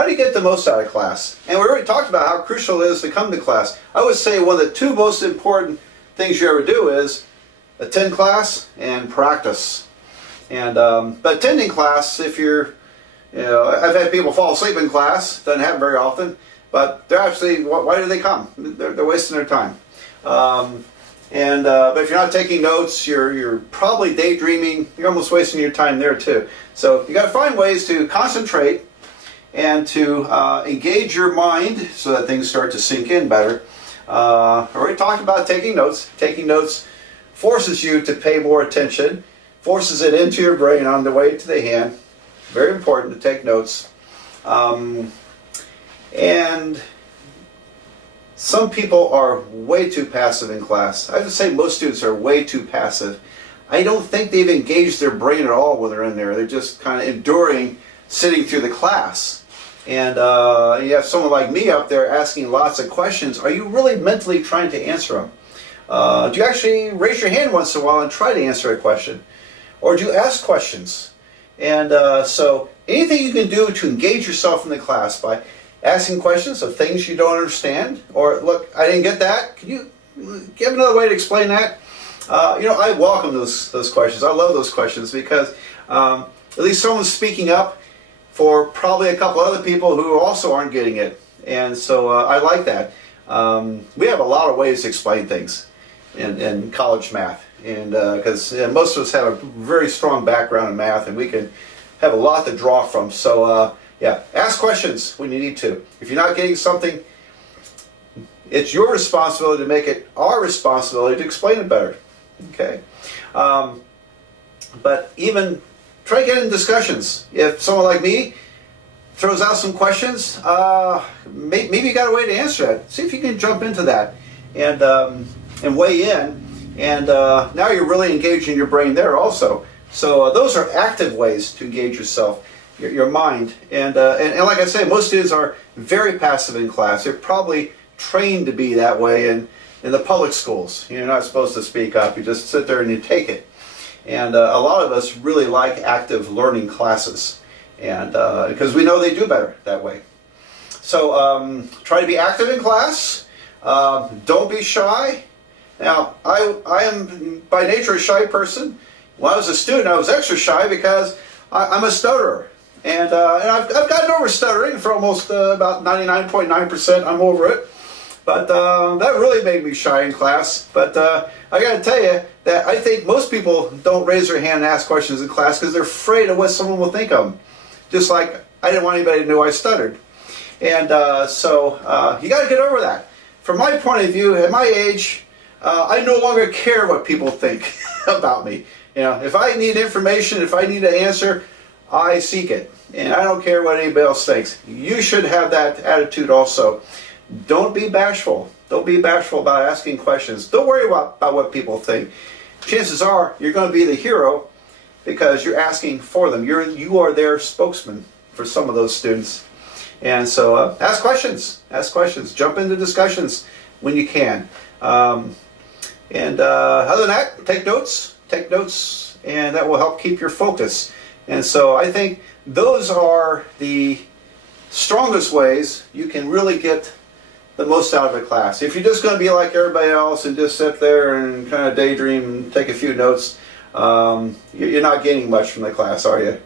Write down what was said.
how do you get the most out of class? And we already talked about how crucial it is to come to class. I would say one of the two most important things you ever do is attend class and practice. And but attending class, if you're, I've had people fall asleep in class. Doesn't happen very often, but they're actually, why do they come? They're wasting their time. But if you're not taking notes, you're probably daydreaming. You're almost wasting your time there too. So you got to find ways to concentrate and to engage your mind so that things start to sink in better. I already talked about taking notes. Taking notes forces you to pay more attention, forces it into your brain on the way to the hand. Very important to take notes. And some people are way too passive in class. I would say most students are way too passive. I don't think they've engaged their brain at all when they're in there. They're just kind of enduring sitting through the class. And you have someone like me up there asking lots of questions. Are you really mentally trying to answer them? Do you actually raise your hand once in a while and try to answer a question? Or do you ask questions? And so anything you can do to engage yourself in the class by asking questions of things you don't understand, or look, I didn't get that. Can you give another way to explain that? I welcome those questions. I love those questions because at least someone's speaking up for probably a couple other people who also aren't getting it, and so I like that. We have a lot of ways to explain things in college math, and because most of us have a very strong background in math, and we can have a lot to draw from. So. Yeah, ask questions when you need to. If you're not getting something, it's your responsibility to make it our responsibility to explain it better. Okay? But even try to get in discussions. If someone like me throws out some questions, maybe you got a way to answer that. See if you can jump into that and weigh in. And now you're really engaging your brain there also. So those are active ways to engage yourself. Your mind, and like I say, most students are very passive in class. They're probably trained to be that way in the public schools. You're not supposed to speak up. You just sit there and you take it. And a lot of us really like active learning classes, and because we know they do better that way. So try to be active in class. Don't be shy. Now, I am by nature a shy person. When I was a student, I was extra shy because I'm a stutterer. And I've gotten over stuttering for almost about 99.9%. I'm over it. But that really made me shy in class. But I got to tell you that I think most people don't raise their hand and ask questions in class because they're afraid of what someone will think of them. Just like I didn't want anybody to know I stuttered. And so you got to get over that. From my point of view, at my age, I no longer care what people think about me. If I need information, if I need an answer, I seek it, and I don't care what anybody else thinks. You should have that attitude also. Don't be bashful. Don't be bashful about asking questions. Don't worry about what people think. Chances are you're going to be the hero because you're asking for them. You are their spokesman for some of those students. And so ask questions. Ask questions. Jump into discussions when you can. Other than that, take notes. Take notes, and that will help keep your focus. And so I think those are the strongest ways you can really get the most out of a class. If you're just going to be like everybody else and just sit there and kind of daydream and take a few notes, you're not gaining much from the class, are you?